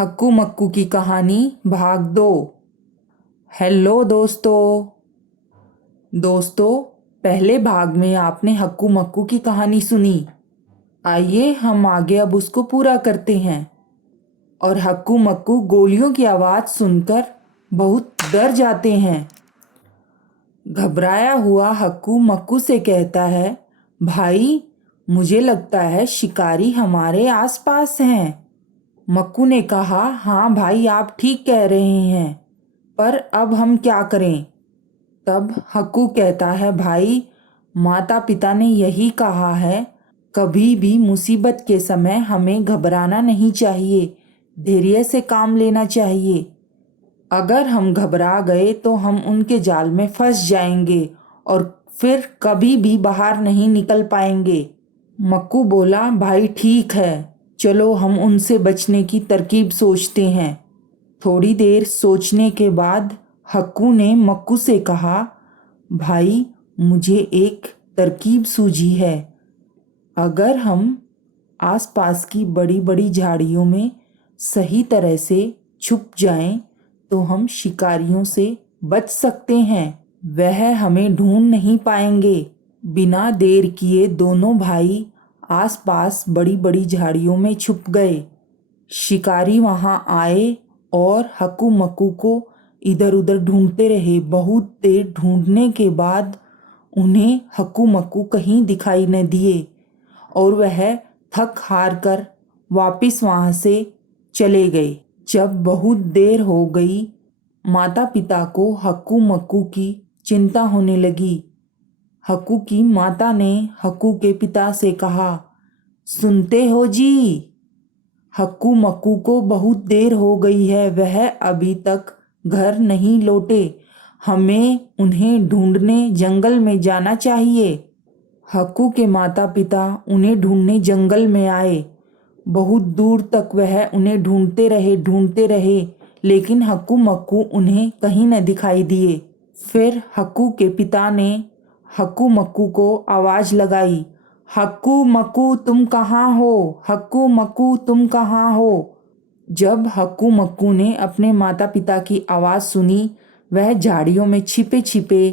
हक्कू मक्कू की कहानी भाग 2। हेलो दोस्तों, पहले भाग में आपने हक्कू मक्कू की कहानी सुनी। आइए हम आगे अब उसको पूरा करते हैं। और हक्कू मक्कू गोलियों की आवाज़ सुनकर बहुत डर जाते हैं। घबराया हुआ हक्कू मक्कू से कहता है, भाई मुझे लगता है शिकारी हमारे आसपास हैं। मक्कू ने कहा, हाँ भाई आप ठीक कह रहे हैं, पर अब हम क्या करें। तब हक्कू कहता है, भाई माता पिता ने यही कहा है, कभी भी मुसीबत के समय हमें घबराना नहीं चाहिए, धैर्य से काम लेना चाहिए। अगर हम घबरा गए तो हम उनके जाल में फंस जाएंगे और फिर कभी भी बाहर नहीं निकल पाएंगे। मक्कू बोला, भाई ठीक है, चलो हम उनसे बचने की तरकीब सोचते हैं। थोड़ी देर सोचने के बाद हक्कू ने मक्कू से कहा, भाई मुझे एक तरकीब सूझी है। अगर हम आसपास की बड़ी बड़ी झाड़ियों में सही तरह से छुप जाएं तो हम शिकारियों से बच सकते हैं, वह हमें ढूंढ नहीं पाएंगे। बिना देर किए दोनों भाई आसपास बड़ी बड़ी झाड़ियों में छुप गए। शिकारी वहां आए और हक्कू मक्कू को इधर उधर ढूंढते रहे। बहुत देर ढूंढने के बाद उन्हें हक्कू मक्कू कहीं दिखाई न दिए और वह थक हार कर वापिस वहां से चले गए। जब बहुत देर हो गई, माता पिता को हक्कू मक्कू की चिंता होने लगी। हक्कू की माता ने हक्कू के पिता से कहा, सुनते हो जी, हक्कू मक्कू को बहुत देर हो गई है, वह अभी तक घर नहीं लौटे, हमें उन्हें ढूंढने जंगल में जाना चाहिए। हक्कू के माता पिता उन्हें ढूंढने जंगल में आए। बहुत दूर तक वह उन्हें ढूंढते रहे, लेकिन हक्कू मक्कू उन्हें कहीं न दिखाई दिए। फिर हक्कू के पिता ने हक्कू मक्कू को आवाज़ लगाई, हक्कू मक्कू तुम कहाँ हो, हक्कू मक्कू तुम कहाँ हो। जब हक्कू मक्कू ने अपने माता पिता की आवाज़ सुनी, वह झाड़ियों में छिपे छिपे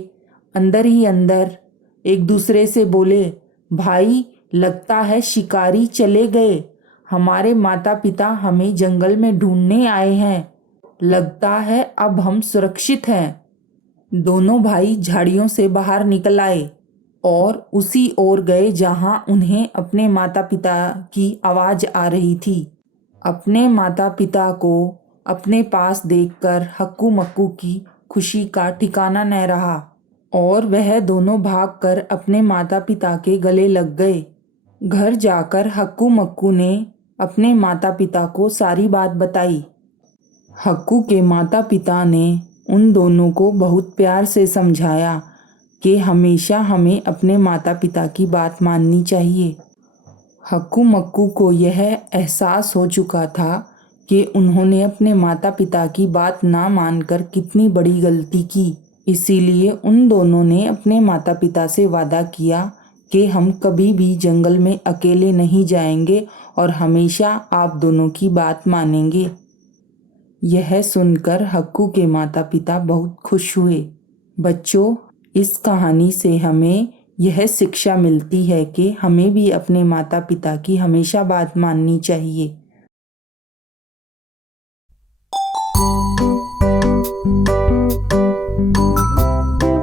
अंदर ही अंदर एक दूसरे से बोले, भाई लगता है शिकारी चले गए, हमारे माता पिता हमें जंगल में ढूंढने आए हैं, लगता है अब हम सुरक्षित हैं। दोनों भाई झाड़ियों से बाहर निकल आए और उसी ओर गए जहां उन्हें अपने माता पिता की आवाज़ आ रही थी। अपने माता पिता को अपने पास देखकर हक्कू मक्कू की खुशी का ठिकाना न रहा और वह दोनों भागकर अपने माता पिता के गले लग गए। घर जाकर हक्कू मक्कू ने अपने माता पिता को सारी बात बताई। हक्कू के माता पिता ने उन दोनों को बहुत प्यार से समझाया कि हमेशा हमें अपने माता पिता की बात माननी चाहिए। हक्कू मक्कू को यह एहसास हो चुका था कि उन्होंने अपने माता पिता की बात ना मानकर कितनी बड़ी गलती की। इसीलिए उन दोनों ने अपने माता पिता से वादा किया कि हम कभी भी जंगल में अकेले नहीं जाएंगे और हमेशा आप दोनों की बात मानेंगे। यह सुनकर हक्कू के माता पिता बहुत खुश हुए। बच्चों, इस कहानी से हमें यह शिक्षा मिलती है कि हमें भी अपने माता पिता की हमेशा बात माननी चाहिए।